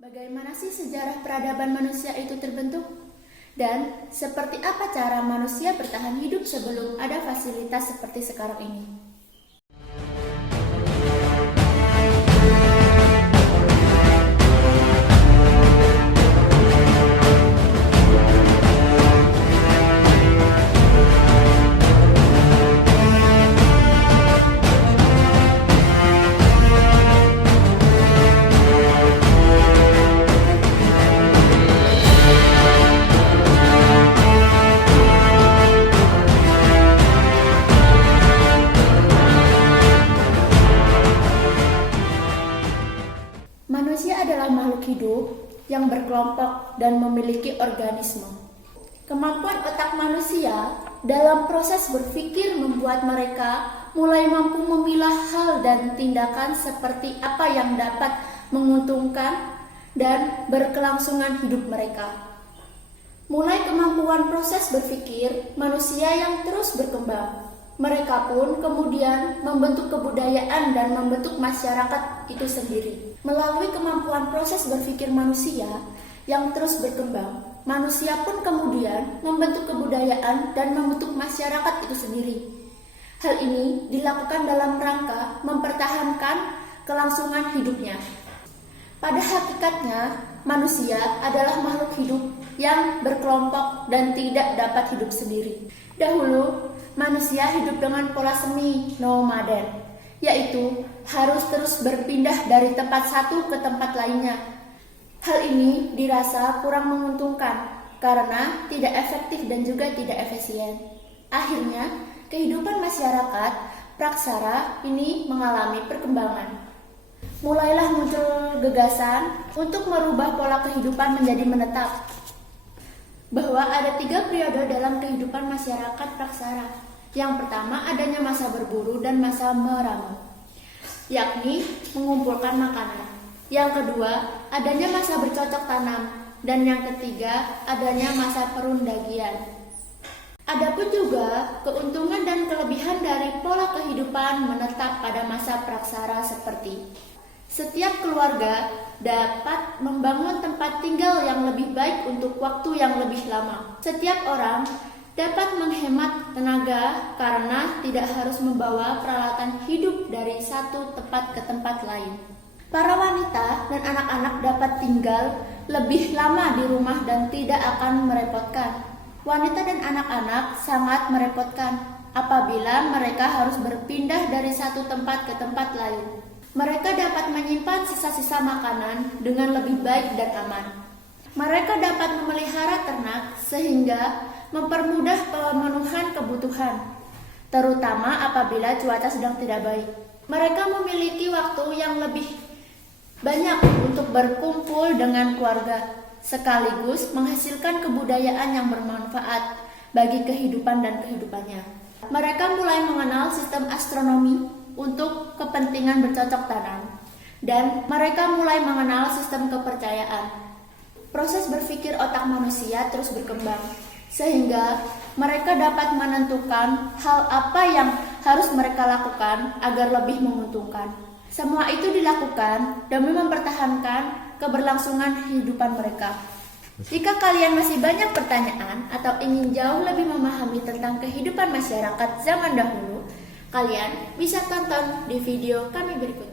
Bagaimana sih sejarah peradaban manusia itu terbentuk? Dan seperti apa cara manusia bertahan hidup sebelum ada fasilitas seperti sekarang ini? Manusia adalah makhluk hidup yang berkelompok dan memiliki organisme. Kemampuan otak manusia dalam proses berpikir membuat mereka mulai mampu memilah hal dan tindakan seperti apa yang dapat menguntungkan dan berkelangsungan hidup mereka. Mulai kemampuan proses berpikir manusia yang terus berkembang. Mereka pun kemudian membentuk kebudayaan dan membentuk masyarakat itu sendiri. Melalui kemampuan proses berpikir manusia yang terus berkembang, manusia pun kemudian membentuk kebudayaan dan membentuk masyarakat itu sendiri. Hal ini dilakukan dalam rangka mempertahankan kelangsungan hidupnya. Pada hakikatnya, manusia adalah makhluk hidup yang berkelompok dan tidak dapat hidup sendiri. Dahulu, manusia hidup dengan pola semi nomaden, yaitu harus terus berpindah dari tempat satu ke tempat lainnya. Hal ini dirasa kurang menguntungkan karena tidak efektif dan juga tidak efisien. Akhirnya, kehidupan masyarakat praksara ini mengalami perkembangan. Mulailah muncul gagasan untuk merubah pola kehidupan menjadi menetap. Bahwa ada 3 periode dalam kehidupan masyarakat praksara. Yang pertama adanya masa berburu dan masa meramu, yakni mengumpulkan makanan. Yang kedua adanya masa bercocok tanam, dan yang ketiga adanya masa perundagian. Adapun juga keuntungan dan kelebihan dari pola kehidupan menetap pada masa praksara seperti setiap keluarga dapat membangun tempat tinggal yang lebih baik untuk waktu yang lebih lama. Setiap orang dapat menghemat tenaga karena tidak harus membawa peralatan hidup dari satu tempat ke tempat lain. Para wanita dan anak-anak dapat tinggal lebih lama di rumah dan tidak akan merepotkan. Wanita dan anak-anak sangat merepotkan apabila mereka harus berpindah dari satu tempat ke tempat lain. Mereka dapat menyimpan sisa-sisa makanan dengan lebih baik dan aman. Mereka dapat memelihara ternak sehingga mempermudah pemenuhan kebutuhan, terutama apabila cuaca sedang tidak baik. Mereka memiliki waktu yang lebih banyak untuk berkumpul dengan keluarga, sekaligus menghasilkan kebudayaan yang bermanfaat bagi kehidupan dan kehidupannya. Mereka mulai mengenal sistem astronomi untuk kepentingan bercocok tanam, dan mereka mulai mengenal sistem kepercayaan. Proses berpikir otak manusia terus berkembang, sehingga mereka dapat menentukan hal apa yang harus mereka lakukan agar lebih menguntungkan. Semua itu dilakukan demi mempertahankan keberlangsungan kehidupan mereka. Jika kalian masih banyak pertanyaan atau ingin jauh lebih memahami tentang kehidupan masyarakat zaman dahulu, kalian bisa tonton di video kami berikutnya.